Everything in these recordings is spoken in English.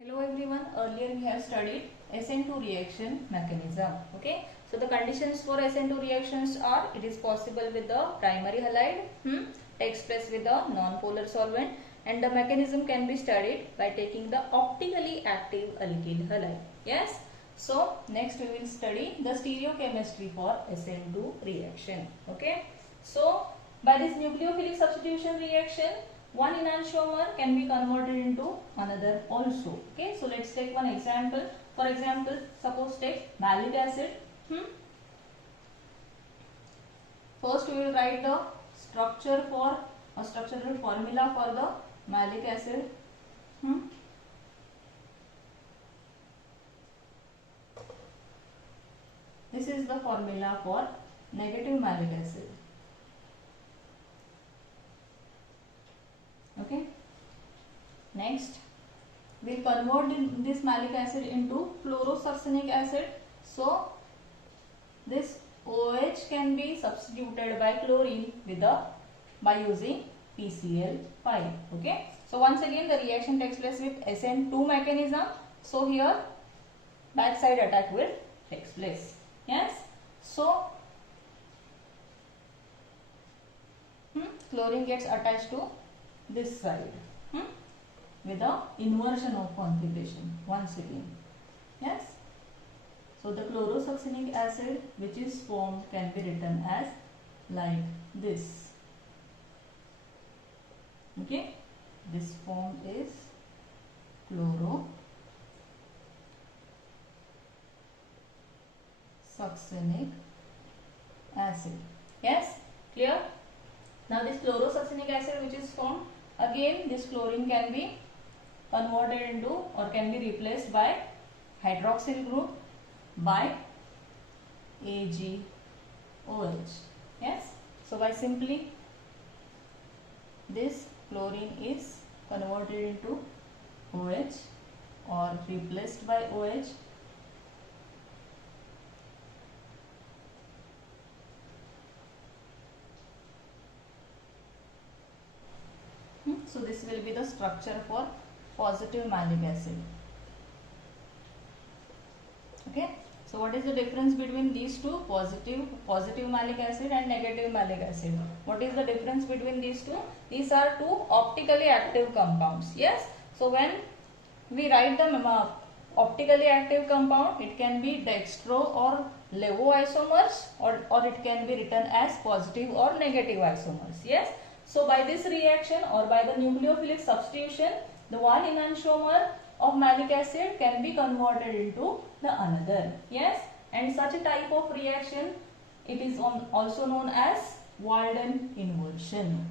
Hello everyone, earlier we have studied SN2 reaction mechanism. Okay, so the conditions for SN2 reactions are: it is possible with the primary halide, takes place with a non-polar solvent, and the mechanism can be studied by taking the optically active alkyl halide. Yes, so next we will study the stereochemistry for SN2 reaction. Okay, so by this nucleophilic substitution reaction, one enantiomer can be converted into another also. Okay, so let's take one example. For example, suppose take malic acid. First we will write the structural formula for the malic acid. This is the formula for negative malic acid. Okay. Next, we will convert this malic acid into fluorosuccinic acid. So, this OH can be substituted by chlorine by using PCl5. Okay. So, once again the reaction takes place with SN2 mechanism. So, here backside attack will take place. Yes. So, chlorine gets attached to this side with the inversion of configuration once again. Yes. So the chlorosuccinic acid which is formed can be written as like this. Okay. This form is chlorosuccinic acid. Yes. Clear? Now this chlorosuccinic acid which is formed, again this chlorine can be converted into or can be replaced by hydroxyl group by AgOH. Yes. So by simply this chlorine is converted into OH or replaced by OH. So this will be the structure for positive malic acid. Okay. So what is the difference between these two, positive malic acid and negative malic acid? What is the difference between these two? These are two optically active compounds. Yes. So when we write the optically active compound, it can be dextro or levo isomers, or it can be written as positive or negative isomers. Yes. So by this reaction or by the nucleophilic substitution, the one enantiomer of malic acid can be converted into the another. Yes, and such a type of reaction, it is also known as Walden inversion.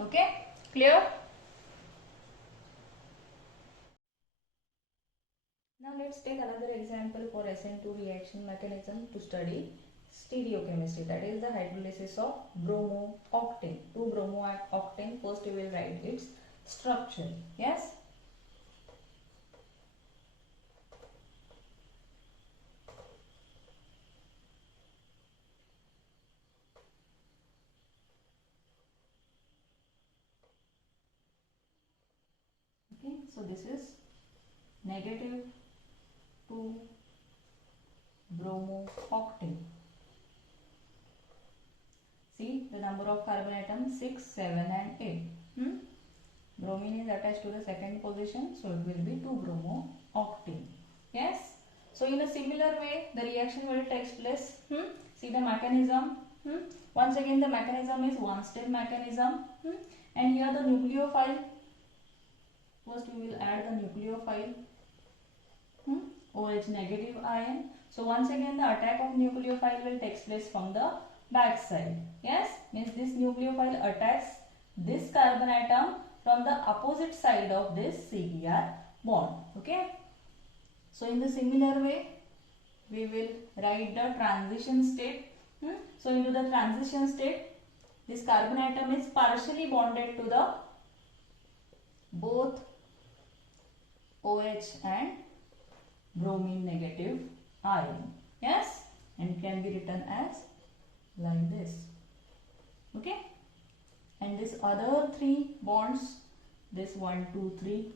Okay, clear? Now let's take another example for SN2 reaction mechanism to study stereochemistry, that is the hydrolysis of bromo-octane. 2-bromo-octane. First we will write its structure. Yes. Okay, so this is negative 2-bromo-octane. See the number of carbon atoms 6, 7 and 8. Bromine is attached to the second position, so it will be 2-bromo-octane. Yes. So in a similar way the reaction will take place. See the mechanism. Once again the mechanism is one step mechanism. And here the nucleophile. First we will add the nucleophile. OH negative ion. So once again the attack of nucleophile will take place from the back side. Yes, means this nucleophile attacks this carbon atom from the opposite side of this CBr bond. Okay. So in the similar way we will write the transition state. So into the transition state, this carbon atom is partially bonded to the both OH and bromine negative ion. Yes, and can be written as like this. Okay. this other 3 bonds, this 1, 2, 3,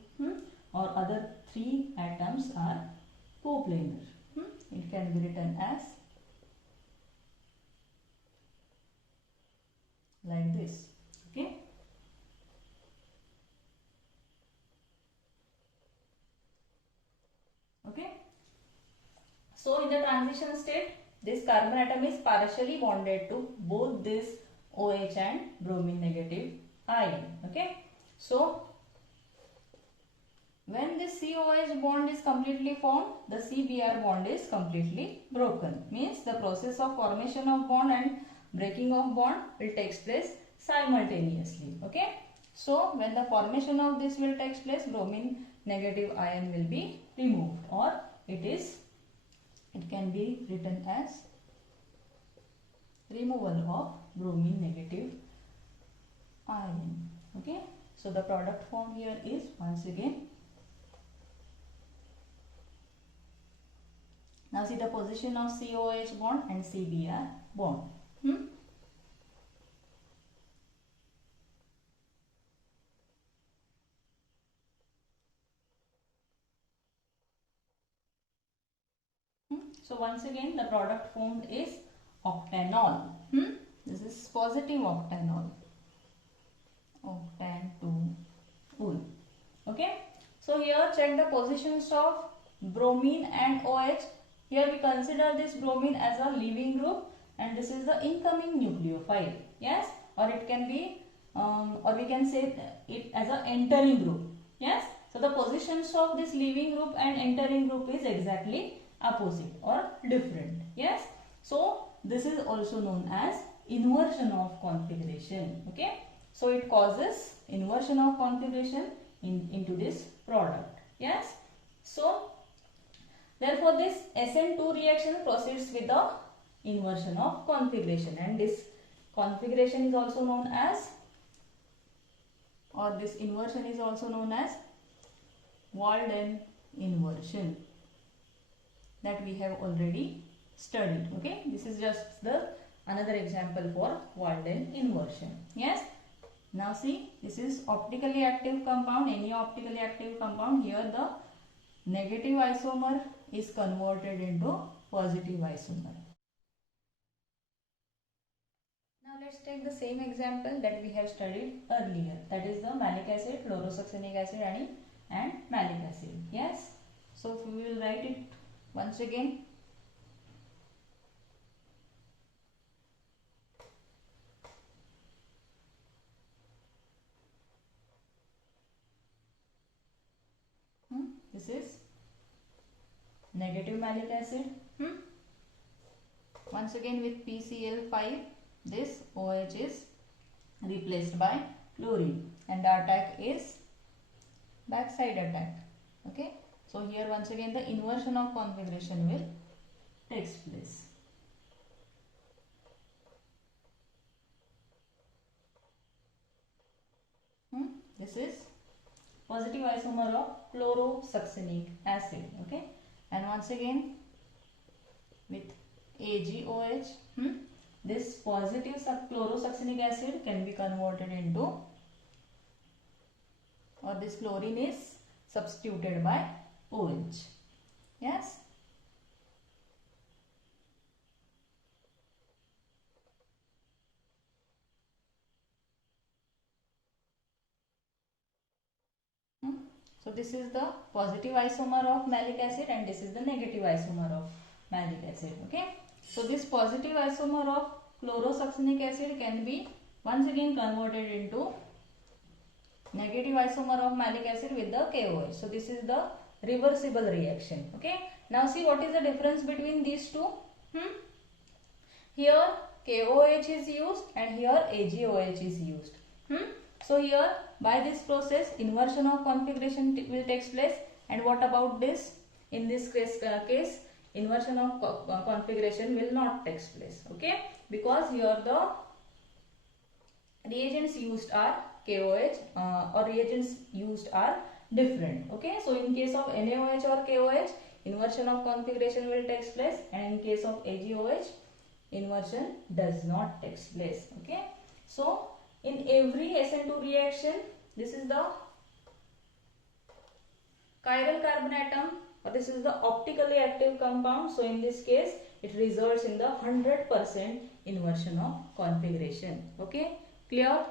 or other 3 atoms are coplanar. It can be written as like this. Okay. Okay. So in the transition state, this carbon atom is partially bonded to both this OH and bromine negative ion. Okay. So when this COH bond is completely formed, the CBr bond is completely broken. Means the process of formation of bond and breaking of bond will take place simultaneously. Okay. So when the formation of this will take place, bromine negative ion will be removed, or it can be written as removal of bromine negative ion. Okay. So the product formed here is once again. Now see the position of COH bond and CBr bond. So once again the product formed is octanol. This is positive octanol. Octan 2-ol. Okay. So here check the positions of bromine and OH. Here we consider this bromine as a leaving group and this is the incoming nucleophile. Yes, or it can be or we can say it as a entering group. Yes. So the positions of this leaving group and entering group is exactly opposite or different. Yes. So this is also known as inversion of configuration. Okay. So it causes inversion of configuration into this product. Yes. So therefore this SN2 reaction proceeds with the inversion of configuration, and this configuration is also known as, or this inversion is also known as Walden inversion, that we have already studied. Okay, this is just the another example for Walden inversion. Yes. Now see, this is optically active compound. Any optically active compound, here the negative isomer is converted into positive isomer. Now let's take the same example that we have studied earlier, that is the malic acid, chlorosuccinic acid and malic acid. Yes. So we will write it once again. This is negative malic acid. Once again with PCl5, this OH is replaced by chlorine and the attack is backside attack. Okay. So here once again the inversion of configuration will takes place. This is positive isomer of chlorosuccinic acid. Okay. And once again with AgOH, this positive chlorosuccinic acid can be converted into, or this chlorine is substituted by OH. Yes. So this is the positive isomer of malic acid and this is the negative isomer of malic acid. Okay. So this positive isomer of chlorosuccinic acid can be once again converted into negative isomer of malic acid with the KOH. So this is the reversible reaction. Okay. Now see what is the difference between these two. Here KOH is used and here AgOH is used. So here by this process inversion of configuration will take place, and what about this? In this case inversion of configuration will not take place. Okay, because here the reagents used are KOH or reagents used are different. Okay, so in case of NaOH or KOH inversion of configuration will take place, and in case of AgOH inversion does not take place. Okay, so In every SN2 reaction, this is the chiral carbon atom, or this is the optically active compound. So in this case, it results in the 100% inversion of configuration. Okay, clear?